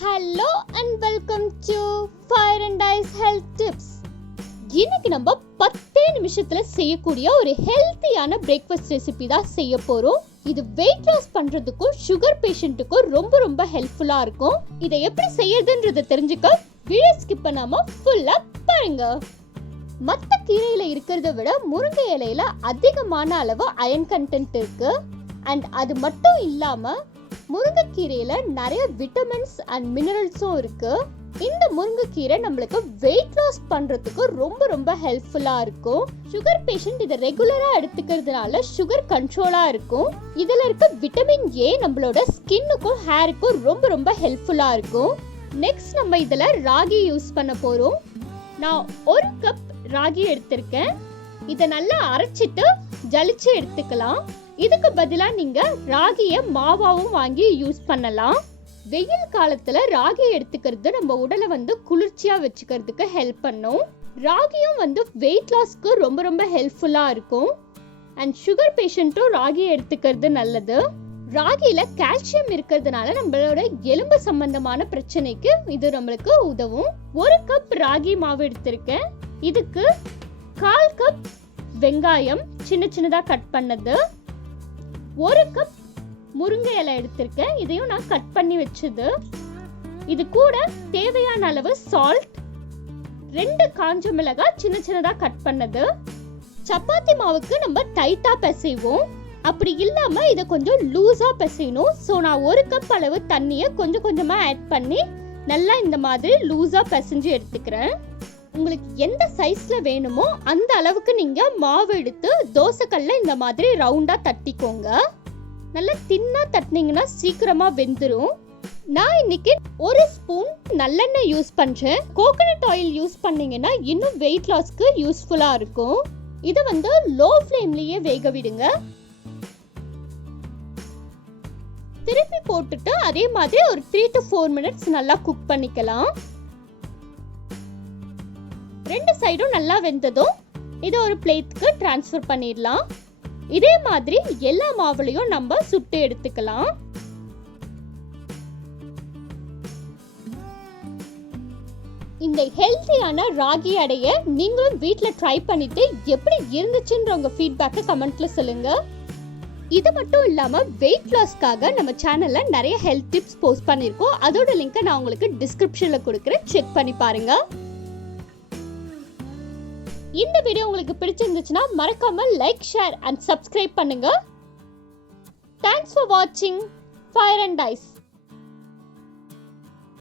Hello and welcome to fire and ice health tips. இன்னைக்கு நம்ம 10 நிமிஷத்துல செய்யக்கூடிய ஒரு ஹெல்த்தியான பிரேக்ஃபாஸ்ட் ரெசிபி தான் செய்ய போறோம். இது வெயிட் லாஸ் பண்றதுக்கும் சுகர் பேஷண்ட்டுக்கும் ரொம்ப ஹெல்ப்ஃபுல்லா இருக்கும். இதை எப்படி செய்யறதுன்றதை தெரிஞ்சுக்க வீடியோ ஸ்கிப் பண்ணாம ஃபுல்லா பாருங்க. மற்ற கீரையில இருக்கிறத விட முருங்கை இலையில அதிகமான அளவு அயன் கண்டென்ட் இருக்கு. அண்ட் அது மட்டும் இல்லாம முருங்கைக்கீரையில நிறைய விட்டமின்ஸ் அண்ட் மினரல்ஸும் இருக்கு. இந்த முருங்கைக்கீரை நம்மளுக்கு வெயிட் லாஸ் பண்றதுக்கு ரொம்ப ஹெல்ப்ஃபுல்லா இருக்கும். சுகர் பேஷண்ட் இதை ரெகுலரா எடுத்துக்கிறதுனால சுகர் கண்ட்ரோலா இருக்கும். இதுல இருக்க விட்டமின் ஏ நம்மளோட ஸ்கின்னுக்கும் ஹேருக்கும் ரொம்ப ஹெல்ப்ஃபுல்லா இருக்கும். நெக்ஸ்ட் நம்ம இதுல ராகி யூஸ் பண்ண போறோம். நான் 1 கப் ராகி எடுத்திருக்கேன். இதை நல்லா அரைச்சிட்டு ஜலிச்சு எடுத்துக்கலாம். இதுக்கு பதிலா நீங்க ராகியை மாவாவும் வாங்கி யூஸ் பண்ணலாம். வெயில் காலத்துல ராகி எடுத்துக்கிறது நம்ம உடலை குளிர்ச்சியா வச்சுக்கிறதுக்கு ஹெல்ப் பண்ணும். ராகியும் வெயிட் லாஸ்க்கு ரொம்ப ஹெல்ப்ஃபுல்லா இருக்கும். அண்ட் சுகர் பேஷண்ட்டும் ராகி எடுத்துக்கிறது நல்லது. ராகியில கால்சியம் இருக்கிறதுனால நம்மளோட எலும்பு சம்பந்தமான பிரச்சனைக்கு இது நம்மளுக்கு உதவும். 1 கப் ராகி மாவு எடுத்திருக்கேன். இதுக்கு 1/4 கப் வெங்காயம் சின்னதா கட் பண்ணது, 1 கப் முருங்கை இலை எடுத்திருக்கேன். இதையும் நான் கட் பண்ணி வச்சது. இது கூட தேவையான அளவு சால்ட், 2 காஞ்ச மிளகாய் சின்னதா கட் பண்ணது. சப்பாத்தி மாவுக்கு நம்ம டைட்டா பிசைவோம், அப்படி இல்லாம இதை கொஞ்சம் லூஸா பிசையணும். ஸோ நான் 1 கப் அளவு தண்ணியை கொஞ்சமா ஆட் பண்ணி நல்லா இந்த மாதிரி லூஸா பிசைஞ்சு எடுத்துக்கிறேன். உங்களுக்கு எந்த சைஸ்ல வேணுமோ அந்த அளவுக்கு நீங்க மாவு எடுத்து தோசைக்கல்ல இந்த மாதிரி ரவுண்டா தட்டிக்கோங்க. நல்லா தின்னா தட்டினீங்கன்னா சீக்கிரமா வெந்துடும். நான் இன்னைக்கு 1 ஸ்பூன் நல்லெண்ணெய் யூஸ் பண்றேன். கோகனட் ஆயில் யூஸ் பண்ணீங்கன்னா இன்னும் வெயிட் லாஸ்க்கு யூஸ்ஃபுல்லா இருக்கும். இதை லோ ஃப்ளேம்லயே வேக விடுங்க. திருப்பி போட்டுட்டு அதே மாதிரி ஒரு 3 to 4 மினிட்ஸ் நல்லா குக் பண்ணிக்கலாம். 2 சைடும் நல்லா வெந்ததும் இதை ஒரு பிளேட்க்கு ட்ரான்ஸ்ஃபர் பண்ணிடலாம். இதே மாதிரி எல்லா மாவுலையும் நம்ம சுட்டு எடுத்துக்கலாம். இந்த ஹெல்த்தியான ராகி அடைய நீங்களும் வீட்ல ட்ரை பண்ணிட்டு எப்படி இருந்துச்சுன்ற உங்க ஃபீட்பேக்கை கமெண்ட்ல சொல்லுங்க. இது மட்டும் இல்லாம வெயிட் லாஸ்க்காக நம்ம சேனல்ல நிறைய ஹெல்த் டிப்ஸ் போஸ்ட் பண்ணிருக்கோம். அதோட லிங்கை நான் உங்களுக்கு டிஸ்கிரிப்ஷன்ல கொடுக்குறேன், செக் பண்ணி பாருங்க. இந்த வீடியோ உங்களுக்கு பிடிச்சிருந்துச்சுன்னா மறக்காம லைக், ஷேர் அண்ட் சப்ஸ்கிரைப் பண்ணுங்க. தேங்க்ஸ் ஃபார் வாட்சிங் ஃபயர் அண்ட் ஐஸ்.